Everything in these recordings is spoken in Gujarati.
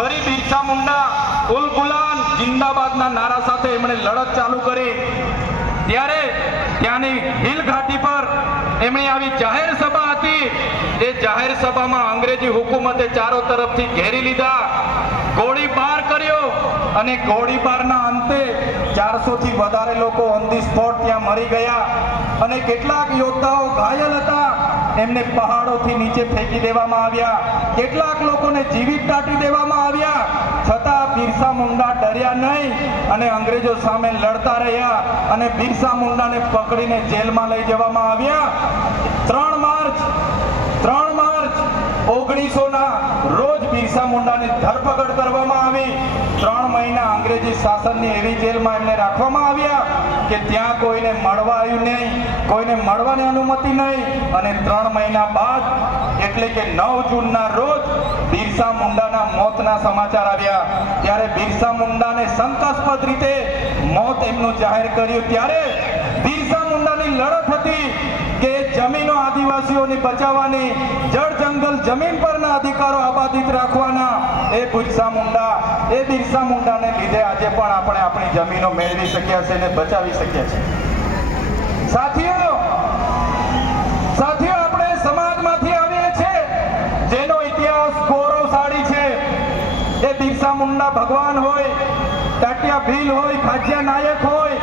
ફરી બિરસા મુંડા ઉલ ગુલાન જિંદાબાદના નારા સાથે એમણે લડત ચાલુ કરી ત્યારે ત્યાંની હિલ ઘાટી પર એમણે આવી જાહેર સભા હતી. એ જાહેર સભામાં અંગ્રેજી હુકુમતે ચારો તરફથી ઘેરી લીધા, ગોળીબાર કર્યો અને ગોળીબારના અંતે 400 થી વધારે લોકો ઓન ધી સ્પોટ ત્યાં મરી ગયા અને કેટલાક યોદ્ધાઓ ઘાયલ હતા. એમને પહાડોથી નીચે ફેંકી દેવામાં આવ્યા, કેટલાક લોકોને જીવિત દાટી દેવામાં આવ્યા. છતાં બિરસા મુંડા ડર્યા નહીં અને અંગ્રેજો સામે લડતા રહ્યા અને બિરસા મુંડાને પકડીને જેલમાં લઈ જવામાં આવ્યા. 3 માર્ચ 1900ના રોજ બિરસા મુંડાની ધરપકડ કરવામાં આવી. 3 મહિના અંગ્રેજી શાસનની એવી જેલમાં એમને રાખવામાં આવ્યા કે ત્યાં કોઈને મળવા આવ્યું નહીં, કોઈને મળવાની અનુમતિ નહીં. અને 3 મહિના બાદ એટલે કે 9 જૂનના રોજ બિરસા મુંડાના મોતના સમાચાર આવ્યા. ત્યારે બિરસા મુંડાને શંકાસ્પદ રીતે મોત એમનું જાહેર કર્યું. ત્યારે બિરસા મુંડાની લડત હતી કે જમીનો આદિવાસીઓની બચાવવાની, જળ જંગલ જમીન પરના અધિકારો આબાદિત રાખવાના. એ બિરસા મુંડાને લીધે આજે પણ આપણે આપણી જમીનો મેળવી શક્યા છે અને બચાવી શક્યા છે. સાથીઓ આપણે સમાજમાંથી આવીએ છીએ જેનો ઇતિહાસ ગૌરવશાળી છે. એ બિરસા મુંડા ભગવાન હોય, ટાટિયા ભીલ હોય, ખાજિયા નાયક હોય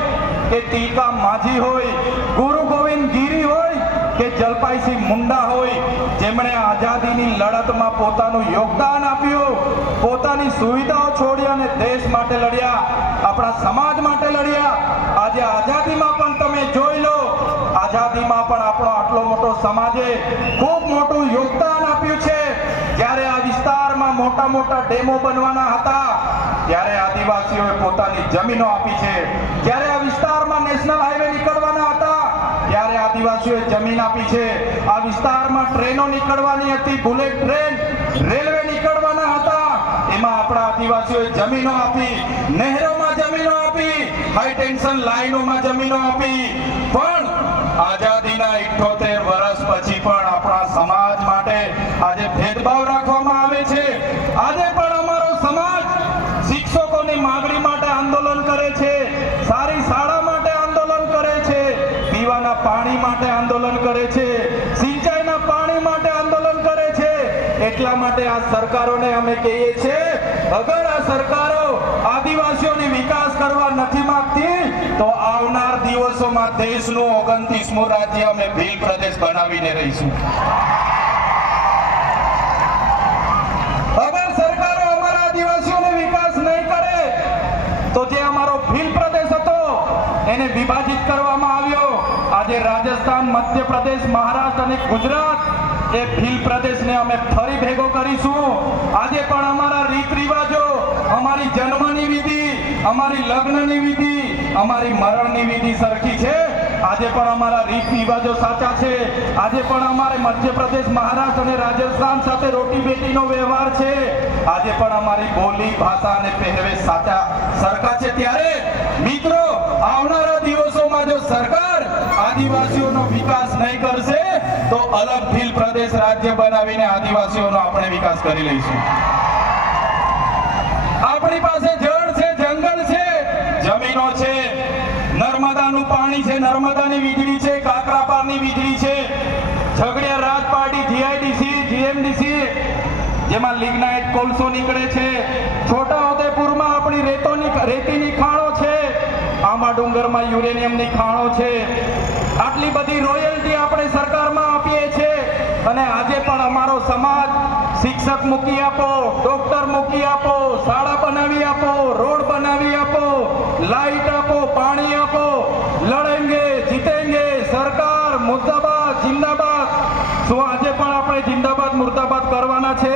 કે તિલકા માઝી હોય, ગુરુ ગોવિંદ ગીરી હોય કે જલપાઈસિંહ મુંડા હોય, જેમણે આઝાદીની લડતમાં પોતાનું યોગદાન આપ્યું, પોતાની સુવિધાઓ છોડી અને દેશ માટે લડ્યા, આપણા સમાજ માટે લડ્યા. આજે આઝાદીમાં પણ તમે જોઈ લો, આઝાદીમાં પણ આપણો આટલો મોટો સમાજે ખૂબ મોટું યોગદાન આપ્યું છે. જ્યારે આ વિસ્તારમાં મોટા મોટા ડેમો બનવાના હતા ત્યારે આદિવાસીઓએ પોતાની જમીનો આપી છે. જ્યારે આ વિસ્તારમાં નેશનલ હાઈવે નીકળવાના હતા ત્યારે આદિવાસીઓએ જમીન આપી છે. આ વિસ્તારમાં ટ્રેનો નીકળવાની હતી, બુલેટ ટ્રેન, રેલવે નીકળવાના હતા, એમાં આપણા આદિવાસીઓએ જમીનો આપી, નહેરોમાં જમીનો આપી, હાઈ ટેન્શન લાઈનોમાં જમીનો આપી. પણ આઝાદીના 78 વર્ષ પછી પણ આપણા સમાજ માટે આજે ભેદભાવ રાખવામાં આવે છે. આજે પણ અમારો સમાજ શિક્ષકોની માંગણી માટે આંદોલન કરે છે, સારી શાળા માટે આંદોલન કરે છે, પીવાના પાણી માટે આંદોલન કરે છે, સિંચાઈના પાણી માટે આંદોલન કરે છે. એટલા માટે આ સરકારોને અમે કહીએ છીએ, અગર આ સરકારો આદિવાસીઓની વિકાસ કરવા નથી માંગતી તો આવનાર દિવસોમાં દેશનું 29મું રાજ્ય અમે ભીલ પ્રદેશ બનાવીને રહીશું. અગર સરકારો અમારા આદિવાસીઓનો વિકાસ નહીં કરે તો જે અમારો ભીલ પ્રદેશ હતો એને વિભાજિત કરવામાં આવ્યો. આજે રાજસ્થાન, મધ્યપ્રદેશ, મહારાષ્ટ્ર અને ગુજરાત એ ભીલ પ્રદેશને અમે ફરી ભેગો કરીશું. આજે પણ અમારા રીત રિવાજો, અમારી જન્મની વિધિ, અમારી લગ્નની વિધિ, અમારી મરણની વિધિ સરખી છે. આજે પણ અમારા રીત રિવાજો સાચા છે. આજે પણ અમારે મધ્યપ્રદેશ, મહારાષ્ટ્ર અને રાજસ્થાન સાથે રોટી બેટીનો વ્યવહાર છે. આજે પણ અમારી બોલી, ભાષા અને પહેરવેશ સાચા સરખા છે. ત્યારે મિત્રો, આવનારા દિવસોમાં જો સરકાર આદિવાસીઓનો વિકાસ નહીં કરશે તો અલગ ભીલ પ્રદેશ રાજ્ય બનાવીને આદિવાસીઓનો આપણે વિકાસ કરી લઈશું. આપણી પાસે જળ છે, જંગલ છે, જમીનો છે, નર્મદાનું પાણી છે, નર્મદાની વીજળી છે, કાકરાપારની વીજળી છે, ઝઘડિયા રાજપાટી, જીઆઈડીસી, જીએમડીસી જેમાં લિગ્નાઇટ કોલસો નીકળે છે, છોટાઉદેપુરમાં આપણી રેતીની ખાણો છે, આંબા ડુંગરમાં યુરેનિયમની ખાણો છે. આટલી બધી રોયલ્ટી આપણે સરકારમાં આપીએ છીએ અને આજે પણ અમારો સમાજ શિક્ષક મૂકી આપો, ડોક્ટર મૂકી આપો, શાળા બનાવી આપો, રોડ બનાવી આપો, લાઈટ આપો, પાણી આપો, લડેંગે જીતેંગે, સરકાર મુર્દાબાદ જિંદાબાદ. શું આજે પણ આપણે જિંદાબાદ મુર્દાબાદ કરવાના છે?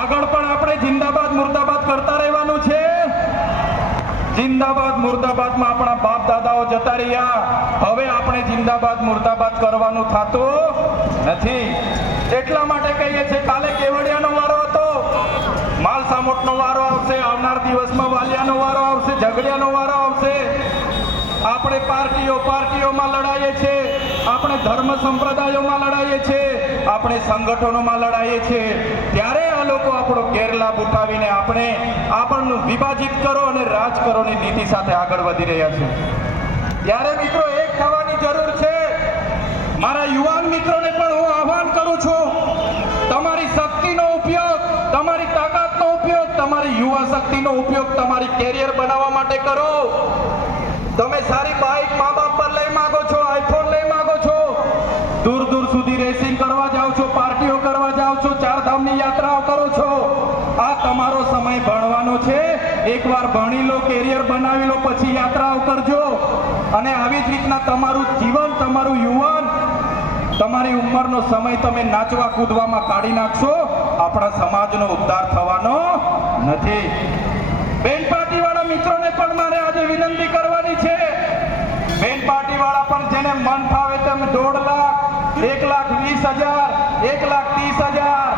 આગળ પણ આપણે જિંદાબાદ મુર્દાબાદ કરતા રહેવાનું છે. જિંદાબાદ મુર્દાબાદમાં આપણા બાપ દાદાઓ જતા રહ્યા, હવે આપણે જિંદાબાદ મુર્દાબાદ કરવાનું થતું નથી. એટલા માટે કહીએ છીએ, કાલે કેવડિયાનો વારો હતો, માલસામોટનો વારો આવશે, આવનાર દિવસમાં વાલિયાનો વારો આવશે, ઝઘડિયાનો વારો આવશે. આપણે પાર્ટીઓમાં લડાઈએ છીએ, આપણે ધર્મ સંપ્રદાયોમાં લડાઈએ છીએ, આપણે સંગઠનોમાં લડાઈએ છીએ, ત્યારે આ લોકો આપણો ગેરલાભ ઉઠાવીને આપણને વિભાજિત કરો અને રાજ કરોની નીતિ સાથે આગળ વધી રહ્યા છે. ત્યારે મિત્રો એક થવાની જરૂર છે. મારા યુવાન મિત્રોને પણ હું આહ્વાન કરું છું, તમારી શક્તિનો ઉપયોગ, તમારી તાકાતનો ઉપયોગ, તમારી યુવા શક્તિનો ઉપયોગ તમારી કેરિયર બનાવવા માટે કરો. તમે સારી બાઇક મા બાપ પર લઈ માંગો છો, આઈફોન લઈ માંગો છો, દૂર દૂર સુધી રેસિંગ કરવા જાઓ છો, પાર્ટીઓ કરવા જાઓ છો, ચારધામની યાત્રાઓ કરો છો. આ તમારો સમય ભણવાનો છે. એકવાર ભણી લો, કેરિયર બનાવી લો, પછી યાત્રાઓ કરજો. અને આવી જ રીતના તમારું જીવન, તમારું યુવાન, તમારી ઉંમરનો સમય તમે નાચવા કૂદવામાં કાઢી નાખશો, આપણા સમાજનો ઉદ્ધાર થવાનો નથી. બેન પાર્ટી વાળા મિત્રોને પણ મારે આજે વિનંતી કરવાની છે. બેન પાર્ટી વાળા પણ જેને મન ફાવે તેમ 1.5 લાખ, 1,20,000, 1,30,000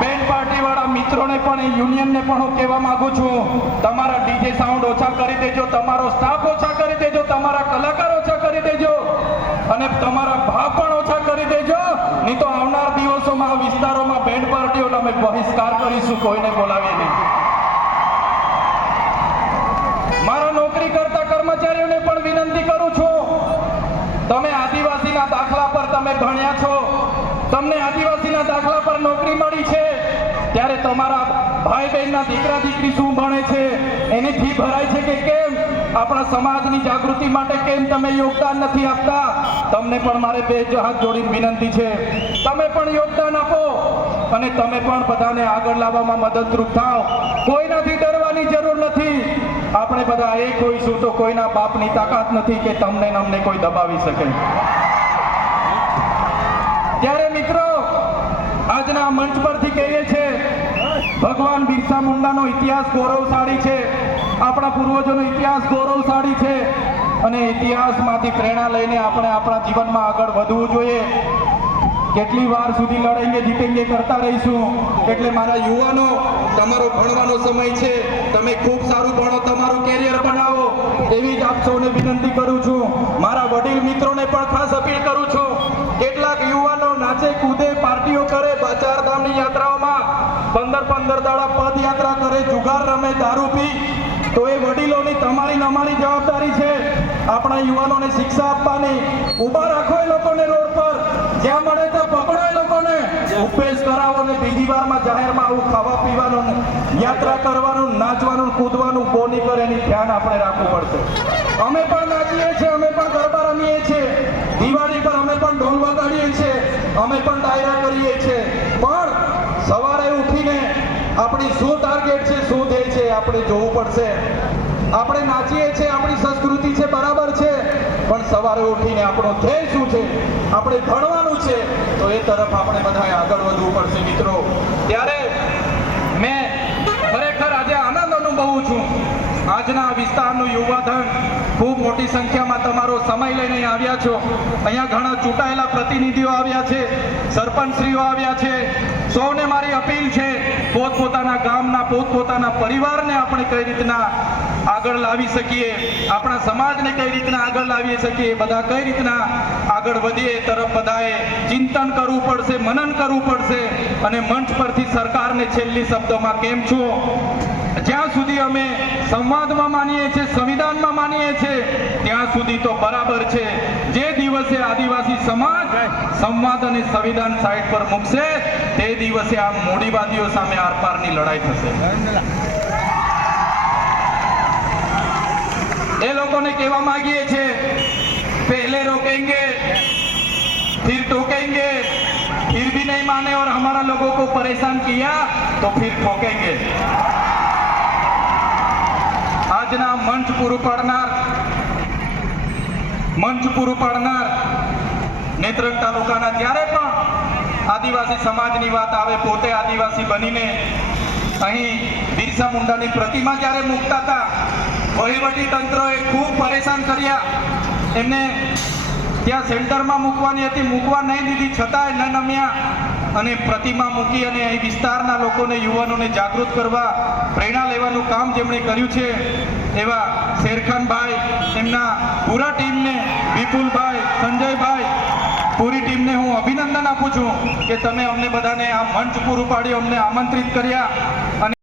બેન પાર્ટી વાળા મિત્રોને પણ, યુનિયનને પણ હું કહેવા માંગુ છું, તમારા ડીજે સાઉન્ડ ઓછા કરી દેજો, તમારો સ્ટાફ ઓછા કરી દેજો, તમારા કલાકાર ઓછા કરી દેજો અને તમારા ભાવ પણ ઓછા કરી દેજો. નહીં તો આવનાર દિવસોમાં આ વિસ્તારોમાં બેન પાર્ટીઓનો અમે બહિષ્કાર કરીશું, કોઈને બોલાવીએ નહીં. મારા નોકરી કરતા કર્મચારીઓને પણ વિનંતી કરું છું, તમે આદિવાસીના દાખલા પર તમે ભણ્યા છો, તમને આદિવાસીના દાખલા પર નોકરી મળી છે, ત્યારે તમારા ભાઈ બહેનના દીકરા દીકરી શું ભણે છે, એની ફી ભરાય છે કે કેમ, આપણા સમાજની જાગૃતિ માટે કેમ તમે યોગદાન નથી આપતા? તમને પણ મારે બે હાથ જોડીને વિનંતી છે, તમે પણ યોગદાન આપો અને તમે પણ બધાને આગળ લાવવામાં મદદરૂપ થાઓ. કોઈનાથી ડરવાની જરૂર નથી. આપણે બધા એક હોઈશું તો કોઈના બાપની તાકાત નથી કે તમને ને અમને કોઈ દબાવી શકે. ત્યારે મિત્રો આજના મંચ પરથી કહીએ છીએ, ભગવાન બિરસા મુંડાનો ઇતિહાસ ગૌરવશાળી છે, આપણા પૂર્વજોનો ઇતિહાસ ગૌરવશાળી છે અને ઇતિહાસમાંથી પ્રેરણા લઈને આપણે આપણા જીવનમાં આગળ વધવું જોઈએ. કેટલી વાર સુધી લડાઈને જીતેંગે કરતા રહીશું. એટલે મારા યુવાનો, તમારો ભણવાનો સમય છે, તમે ખૂબ સારું ભણો, તમારું કેરિયર બનાવો, એવી જ આપ સૌને વિનંતી કરું છું. મારા વડીલ મિત્રોને પણ ખાસ અપીલ કરું છું, કેટલાક યુવાનો નાચે કૂદે, પાર્ટીઓ કરે, ચારધામની યાત્રાઓમાં 15 દાડા પદયાત્રા કરે, જુગાર રમે, દારૂ પી, તો એ વડીલોની તમારી અમારી જવાબદારી છે આપણા યુવાનોને શિક્ષા આપવાની. ઉભા રાખો એ લોકોને રોડ પર, જ્યાં મળે ત્યાં પકડો એ લોકોને, ઉપેશ કરાવો ને બીજી વારમાં જાહેરમાં આવું ખાવા પીવાનું, યાત્રા કરવાનું, નાચવાનું, કૂદવાનું બોની કરે, એની ધ્યાન આપણે રાખવું પડશે. અમે પણ નાચીએ છીએ, અમે પણ ગરબા રમીએ છીએ, દિવાળી પર અમે પણ ઢોલ વગાડીએ છીએ, અમે પણ ડાયરા કરીએ છીએ, પણ સવારે ઉઠીને આપણી શું ટાર્ગેટ છે, શું ધ્યેય છે, આપણે જોવું પડશે. આપણે નાચીએ છીએ, આપણી સંસ્કૃતિ છે, બરાબર છે, પણ સવારે ઉઠીને આપણો ધ્યેય શું છે, આપણે ભણવાનું છે, તો એ તરફ આપણે બધાએ આગળ વધવું પડશે મિત્રો. ત્યારે મેં ખરેખર આજે આનંદ અનુભવું છું. આજના વિસ્તારનું યુવાધન ખૂબ મોટી સંખ્યામાં તમારો સમય લઈને આવ્યા છો. અહીંયા ઘણા ચૂંટાયેલા પ્રતિનિધિઓ આવ્યા છે, સરપંચશ્રીઓ આવ્યા છે. સૌને મારી અપીલ છે, પોતપોતાના ગામના, પોતપોતાના પરિવારને આપણે કઈ રીતના આગળ લાવી શકીએ, આપણા સમાજને કઈ રીતના આગળ લાવી શકીએ, બધા કઈ રીતના આગળ વધીએ એ તરફ બધાએ ચિંતન કરવું પડશે, મનન કરવું પડશે. અને મંચ પરથી સરકારને છેલ્લી શબ્દોમાં કેમ છો, જ્યાં સુધી અમે સંવાદમાં માનીએ છીએ, સંવિધાનમાં માનીએ છીએ, ત્યાં સુધી તો બરાબર છે. જે દિવસે આદિવાસી સમાજ સંવાદ અને સંવિધાન સાઈડ પર મૂકશે, તે દિવસે આ મૂડીવાદીઓ સામે આરપારની લડાઈ થશે. એ લોકોને કહેવા માંગીએ છીએ, પહેલે रोकेंगे फिर टोकेंगे, फिर भी नहीं माने और हमारा लोगों को परेशान किया तो फिर ठोकेंगे. આજના મંચ પૂરું પાડનાર નેત્રંગ તાલુકાના જ્યારે પણ આદિવાસી સમાજની વાત આવે, પોતે આદિવાસી બનીને અહીં બિરસા મુંડાની પ્રતિમા જ્યારે મૂકતા હતા, વહીવટી તંત્રએ ખૂબ પરેશાન કર્યા. એમને ત્યાં સેન્ટરમાં મૂકવાની હતી, મૂકવા નહીં દીધી, છતાંય ન નમ્યા અને પ્રતિમા મૂકી અને અહીં વિસ્તારના લોકોને, યુવાનોને જાગૃત કરવા, પ્રેરણા લેવાનું કામ જેમણે કર્યું છે, એવા શેરખાનભાઈ, એમના પૂરા ટીમને, વિપુલભાઈ, સંજયભાઈ, પૂરી ટીમને હું અભિનંદન આપું છું કે તમે અમને બધાને આ મંચ પૂરું પાડ્યું, અમને આમંત્રિત કર્યા અને